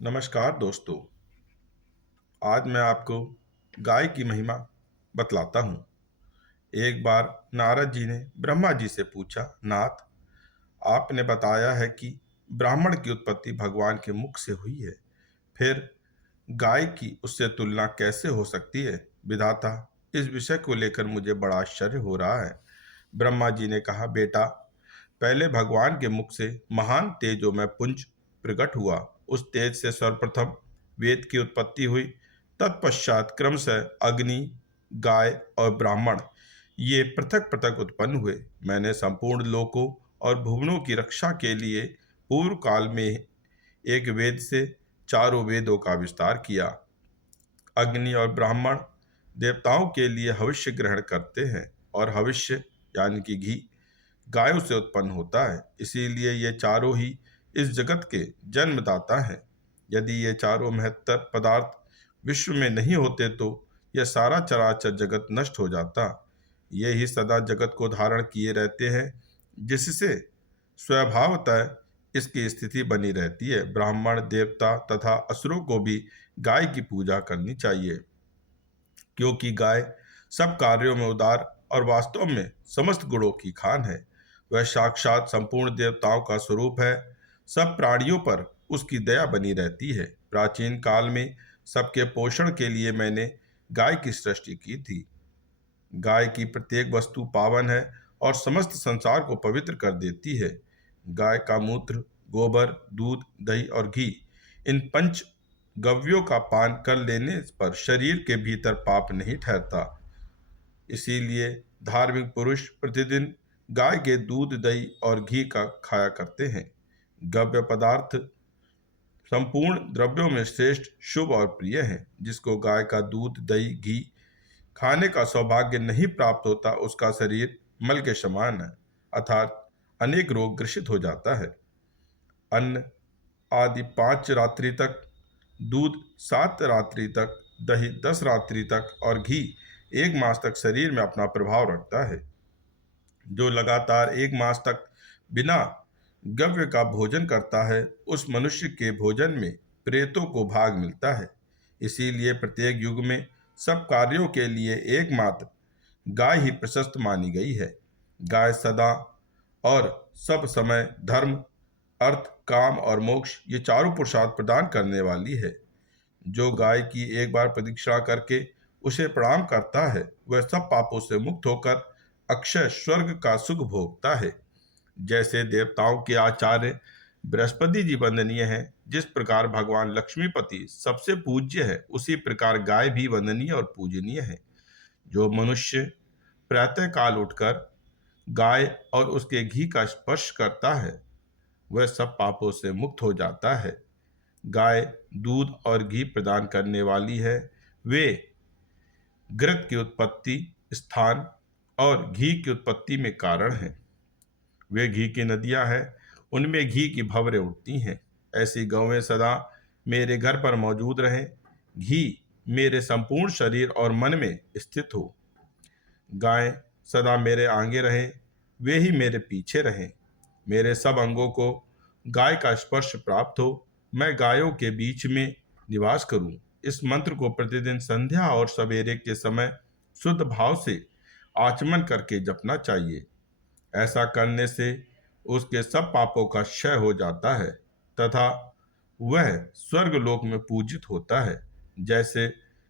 नमस्कार दोस्तों। आज मैं आपको गाय की महिमा बतलाता हूँ। एक बार नारद जी ने ब्रह्मा जी से पूछा, नाथ, आपने बताया है कि ब्राह्मण की उत्पत्ति भगवान के मुख से हुई है, फिर गाय की उससे तुलना कैसे हो सकती है? विधाता, इस विषय को लेकर मुझे बड़ा आश्चर्य हो रहा है। ब्रह्मा जी ने कहा, बेटा, पहले भगवान के मुख से महान तेजोमय पुंज प्रकट हुआ। उस तेज से सर्वप्रथम वेद की उत्पत्ति हुई। तत्पश्चात क्रमशः अग्नि, गाय और ब्राह्मण ये पृथक पृथक उत्पन्न हुए। मैंने संपूर्ण लोकों और भुवनों की रक्षा के लिए पूर्व काल में एक वेद से चारों वेदों का विस्तार किया। अग्नि और ब्राह्मण देवताओं के लिए हविष्य ग्रहण करते हैं, और हविष्य यानी कि घी गायों से उत्पन्न होता है। इसीलिए ये चारों ही इस जगत के जन्मदाता हैं। यदि ये चारों महत्तर पदार्थ विश्व में नहीं होते तो यह सारा चराचर जगत नष्ट हो जाता। ये ही सदा जगत को धारण किए रहते हैं, जिससे स्वभावतः इसकी स्थिति बनी रहती है। ब्राह्मण, देवता तथा असुरों को भी गाय की पूजा करनी चाहिए, क्योंकि गाय सब कार्यों में उदार और वास्तव में समस्त गुणों की खान है। वह साक्षात संपूर्ण देवताओं का स्वरूप है। सब प्राणियों पर उसकी दया बनी रहती है। प्राचीन काल में सबके पोषण के लिए मैंने गाय की सृष्टि की थी। गाय की प्रत्येक वस्तु पावन है और समस्त संसार को पवित्र कर देती है। गाय का मूत्र, गोबर, दूध, दही और घी, इन पंच गव्यों का पान कर लेने पर शरीर के भीतर पाप नहीं ठहरता। इसीलिए धार्मिक पुरुष प्रतिदिन गाय के दूध, दही और घी का खाया करते हैं। गव्य पदार्थ संपूर्ण द्रव्यों में श्रेष्ठ, शुभ और प्रिय है। जिसको गाय का दूध, दही, घी खाने का सौभाग्य नहीं प्राप्त होता, उसका शरीर मल के समान है, अर्थात अनेक रोग ग्रसित हो जाता है। अन्न आदि 5 रात्रि तक, दूध 7 रात्रि तक, दही 10 रात्रि तक और घी 1 मास तक शरीर में अपना प्रभाव रखता है। जो लगातार 1 मास तक बिना गव्य का भोजन करता है, उस मनुष्य के भोजन में प्रेतों को भाग मिलता है। इसीलिए प्रत्येक युग में सब कार्यों के लिए एकमात्र गाय ही प्रशस्त मानी गई है। गाय सदा और सब समय धर्म, अर्थ, काम और मोक्ष ये चारों पुरुषार्थ प्रदान करने वाली है। जो गाय की एक बार प्रदक्षिणा करके उसे प्रणाम करता है, वह सब पापों से मुक्त होकर अक्षय स्वर्ग का सुख भोगता है। जैसे देवताओं के आचार्य बृहस्पति जी वंदनीय हैं, जिस प्रकार भगवान लक्ष्मीपति सबसे पूज्य है, उसी प्रकार गाय भी वंदनीय और पूजनीय है। जो मनुष्य प्रातः काल उठकर गाय और उसके घी का स्पर्श करता है, वह सब पापों से मुक्त हो जाता है। गाय दूध और घी प्रदान करने वाली है। वे घृत की उत्पत्ति स्थान और घी की उत्पत्ति में कारण हैं। वे घी की नदियां हैं, उनमें घी की भंवरें उठती हैं। ऐसी गौवें सदा मेरे घर पर मौजूद रहें। घी मेरे संपूर्ण शरीर और मन में स्थित हो। गाय सदा मेरे आगे रहे, वे ही मेरे पीछे रहें। मेरे सब अंगों को गाय का स्पर्श प्राप्त हो, मैं गायों के बीच में निवास करूं। इस मंत्र को प्रतिदिन संध्या और सवेरे के समय शुद्ध भाव से आचमन करके जपना चाहिए। ऐसा करने से उसके सब पापों का क्षय हो जाता है तथा वह स्वर्ग लोक में पूजित होता है। जैसे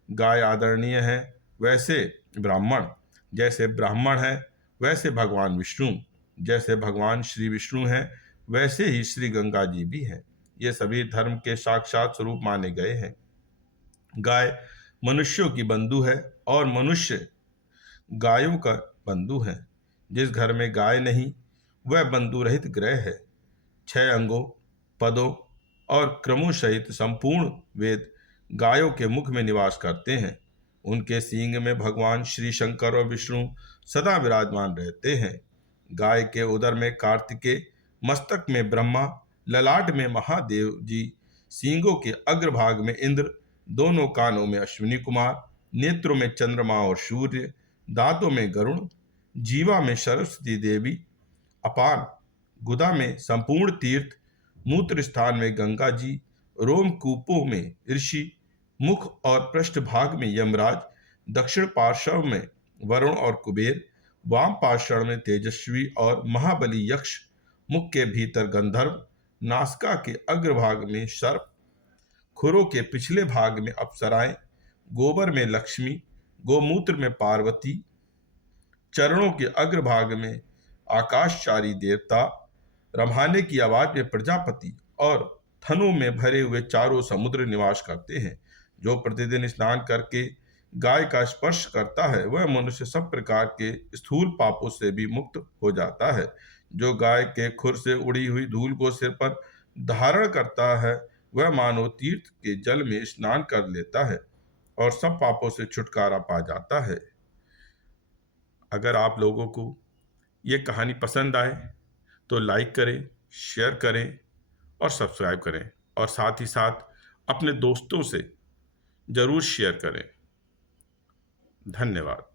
गाय आदरणीय है, वैसे ब्राह्मण, जैसे ब्राह्मण है वैसे भगवान विष्णु, जैसे भगवान श्री विष्णु हैं वैसे ही श्री गंगा जी भी हैं। ये सभी धर्म के साक्षात स्वरूप माने गए हैं। गाय मनुष्यों की बंधु है और मनुष्य गायों का बंधु है। जिस घर में गाय नहीं, वह बंधु रहित ग्रह है। 6 अंगों, पदों और क्रमों सहित संपूर्ण वेद गायों के मुख में निवास करते हैं। उनके सींग में भगवान श्री शंकर और विष्णु सदा विराजमान रहते हैं। गाय के उदर में कार्तिकेय, मस्तक में ब्रह्मा, ललाट में महादेव जी, सींगों के अग्रभाग में इंद्र, दोनों कानों में अश्विनी कुमार, नेत्रों में चंद्रमा और सूर्य, दांतों में गरुण, जीवा में सरस्वती देवी, अपान गुदा में संपूर्ण तीर्थ, मूत्र स्थान में गंगा जी, रोमकूपों में ऋषि, मुख और पृष्ठभाग में यमराज, दक्षिण पार्श्व में वरुण और कुबेर, वाम पार्श्व में तेजस्वी और महाबली यक्ष, मुख के भीतर गंधर्व, नासिका के अग्रभाग में सर्प, खुरों के पिछले भाग में अप्सराएं, गोबर में लक्ष्मी, गोमूत्र में पार्वती, चरणों के अग्रभाग में आकाशचारी देवता, रम्हाने की आवाज में प्रजापति और थनों में भरे हुए चारों समुद्र निवास करते हैं। जो प्रतिदिन स्नान करके गाय का स्पर्श करता है वह मनुष्य सब प्रकार के स्थूल पापों से भी मुक्त हो जाता है। जो गाय के खुर से उड़ी हुई धूल को सिर पर धारण करता है वह मानव तीर्थ के जल में स्नान कर लेता है और सब पापों से छुटकारा पा जाता है। अगर आप लोगों को ये कहानी पसंद आए तो लाइक करें, शेयर करें और सब्सक्राइब करें, और साथ ही साथ अपने दोस्तों से ज़रूर शेयर करें। धन्यवाद।